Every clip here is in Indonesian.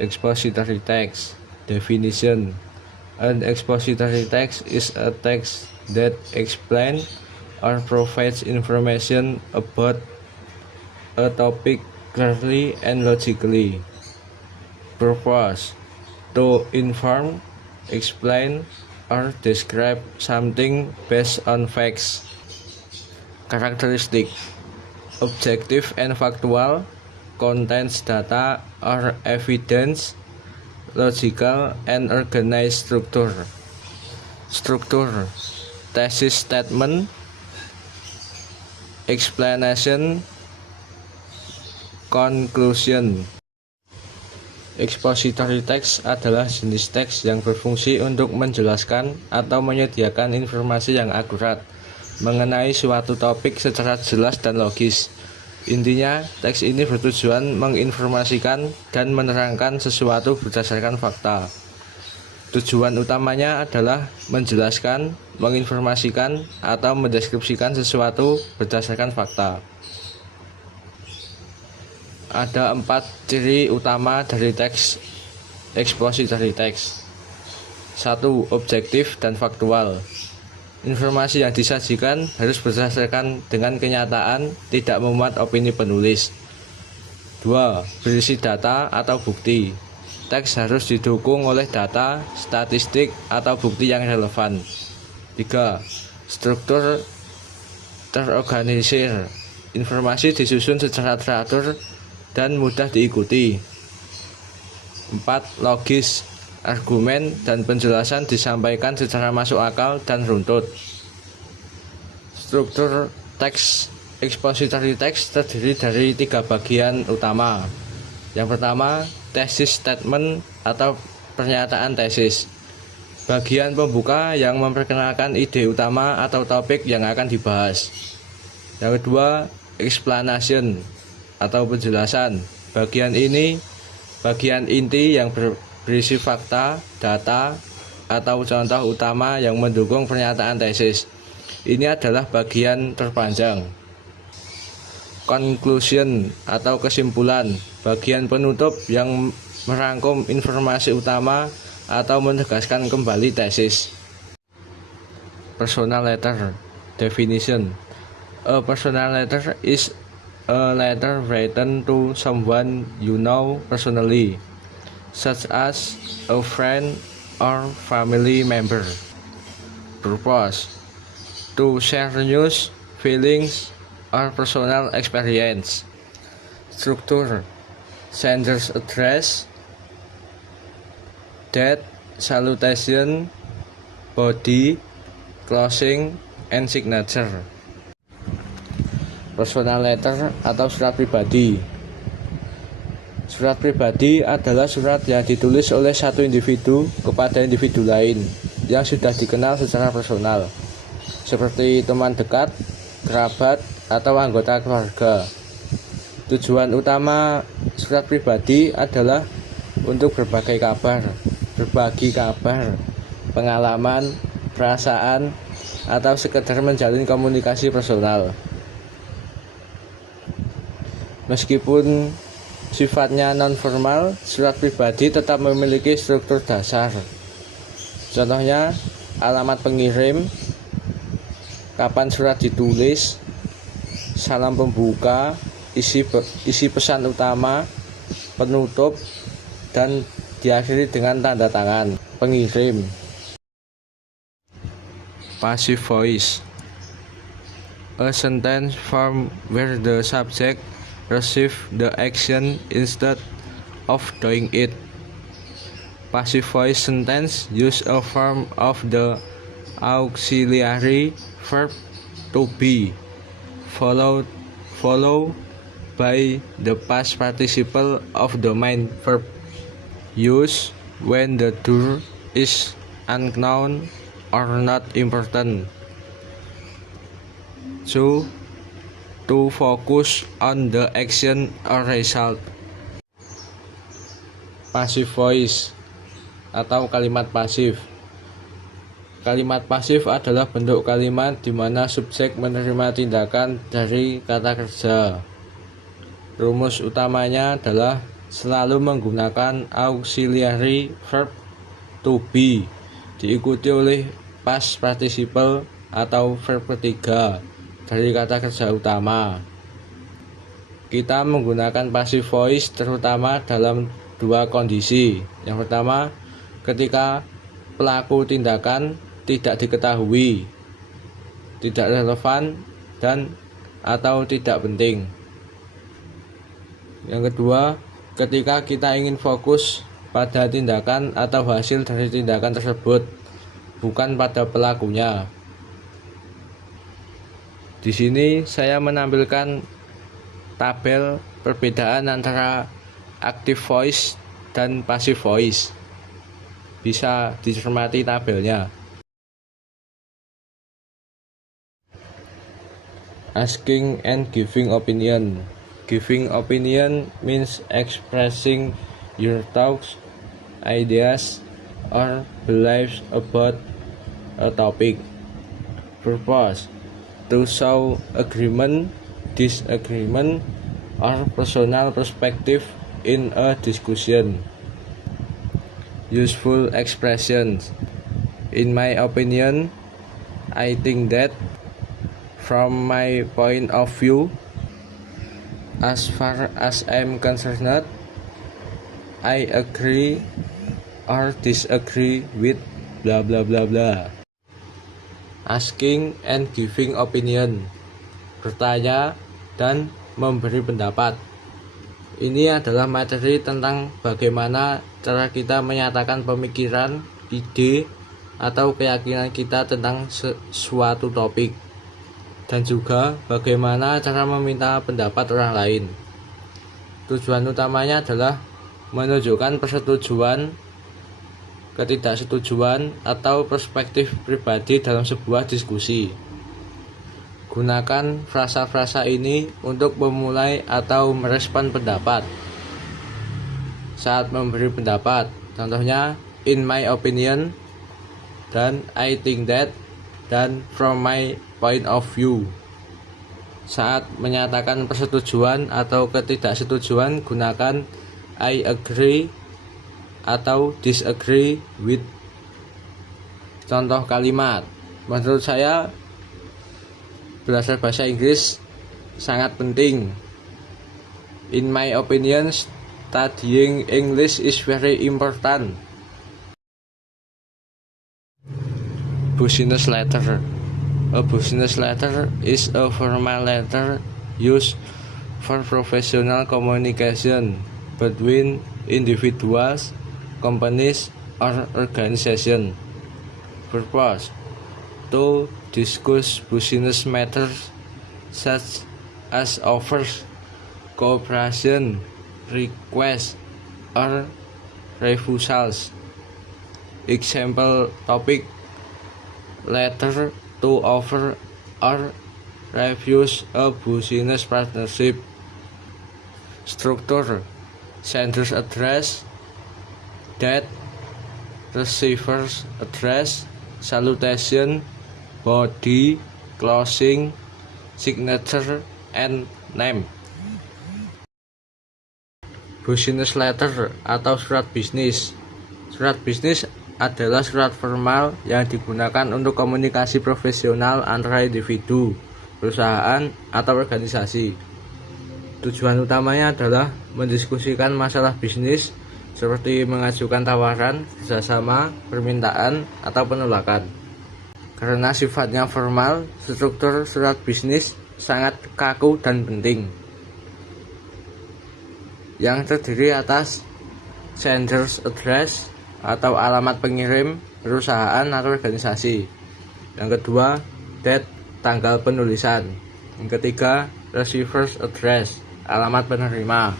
Expository text. Definition. An expository text is a text that explains or provides information about a topic clearly and logically. Purpose: to inform, explain, or describe something based on facts. Characteristic: objective and factual, contains data or evidence, logical and organized structure. Structure: thesis statement, explanation, conclusion. Expository text adalah jenis teks yang berfungsi untuk menjelaskan atau menyediakan informasi yang akurat mengenai suatu topik secara jelas dan logis. Intinya, teks ini bertujuan menginformasikan dan menerangkan sesuatu berdasarkan fakta. Tujuan utamanya adalah menjelaskan, menginformasikan, atau mendeskripsikan sesuatu berdasarkan fakta. Ada 4 ciri utama dari teks expository text. 1. Objektif dan faktual. Informasi yang disajikan harus berdasarkan dengan kenyataan, tidak memuat opini penulis. 2. Berisi data atau bukti. Teks harus didukung oleh data, statistik, atau bukti yang relevan. 3. Struktur terorganisir. Informasi disusun secara teratur dan mudah diikuti. 4. Logis. Argumen dan penjelasan disampaikan secara masuk akal dan runtut. Struktur teks expository text terdiri dari 3 bagian utama. Yang pertama, thesis statement atau pernyataan tesis. Bagian pembuka yang memperkenalkan ide utama atau topik yang akan dibahas. Yang kedua, explanation atau penjelasan. Bagian ini bagian inti yang berisi fakta, data, atau contoh utama yang mendukung pernyataan tesis. Ini adalah bagian terpanjang. Conclusion atau kesimpulan, bagian penutup yang merangkum informasi utama atau menegaskan kembali tesis. Personal letter. Definition. A personal letter is a letter written to someone you know personally, such as a friend or family member. Purpose: to share news, feelings, or personal experience. Structure: sender's address, date, salutation, body, closing, and signature. Personal letter atau surat pribadi. Surat pribadi adalah surat yang ditulis oleh satu individu kepada individu lain yang sudah dikenal secara personal, seperti teman dekat, kerabat, atau anggota keluarga. Tujuan utama surat pribadi adalah untuk berbagi kabar, pengalaman, perasaan, atau sekedar menjalin komunikasi personal. Meskipun sifatnya non-formal, surat pribadi tetap memiliki struktur dasar. Contohnya, alamat pengirim, kapan surat ditulis, salam pembuka, isi pesan utama, penutup, dan diakhiri dengan tanda tangan pengirim. Passive voice. A sentence form where the subject receive the action instead of doing it. Passive voice sentence use a form of the auxiliary verb to be, followed by the past participle of the main verb. Use when the doer is unknown or not important. To focus on the action or result. Passive voice atau kalimat pasif. Kalimat pasif adalah bentuk kalimat di mana subjek menerima tindakan dari kata kerja. Rumus utamanya adalah selalu menggunakan auxiliary verb to be diikuti oleh past participle atau verb ketiga dari kata kerja utama. Kita menggunakan passive voice terutama dalam dua kondisi. Yang pertama, ketika pelaku tindakan tidak diketahui, tidak relevan, dan atau tidak penting. Yang kedua, ketika kita ingin fokus pada tindakan atau hasil dari tindakan tersebut, bukan pada pelakunya. Di sini saya menampilkan tabel perbedaan antara active voice dan passive voice. Bisa dicermati tabelnya. Asking and giving opinion. Giving opinion means expressing your thoughts, ideas, or beliefs about a topic. Purpose: to show agreement, disagreement, or personal perspective in a discussion. Useful expressions: in my opinion, I think that, from my point of view, as far as I'm concerned, I agree or disagree with blah blah blah blah. Asking and giving opinion, bertanya dan memberi pendapat. Ini adalah materi tentang bagaimana cara kita menyatakan pemikiran, ide, atau keyakinan kita tentang suatu topik, dan juga bagaimana cara meminta pendapat orang lain. Tujuan utamanya adalah menunjukkan persetujuan, ketidaksetujuan, atau perspektif pribadi dalam sebuah diskusi. Gunakan frasa-frasa ini untuk memulai atau merespon pendapat. Saat memberi pendapat, contohnya in my opinion, dan I think that, dan from my point of view. Saat menyatakan persetujuan atau ketidaksetujuan, gunakan I agree atau disagree with. Contoh kalimat: menurut saya belajar bahasa Inggris sangat penting. In my opinion, studying English is very important. Business letter. A business letter is a formal letter used for professional communication between individuals, companies, or organizations. Purpose: to discuss business matters such as offers, cooperation, requests, or refusals. Example topic: letter to offer or refuse a business partnership. Structure: sender's address, date, receiver's address, salutation, body, closing, signature, and name. Business letter atau surat bisnis. Surat bisnis adalah surat formal yang digunakan untuk komunikasi profesional antara individu, perusahaan, atau organisasi. Tujuan utamanya adalah mendiskusikan masalah bisnis seperti mengajukan tawaran, kerjasama, permintaan, atau penolakan. Karena sifatnya formal, struktur surat bisnis sangat kaku dan penting, yang terdiri atas sender's address atau alamat pengirim, perusahaan atau organisasi. Yang kedua, date, tanggal penulisan. Yang ketiga, receiver's address, alamat penerima.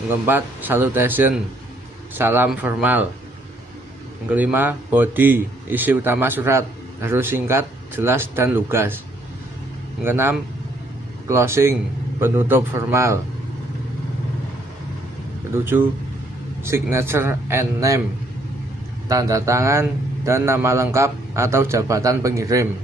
Yang keempat, salutation, salam formal. Yang kelima, body, isi utama surat, harus singkat, jelas, dan lugas. Yang keenam, closing, penutup formal. Ketujuh, signature and name, tanda tangan dan nama lengkap atau jabatan pengirim.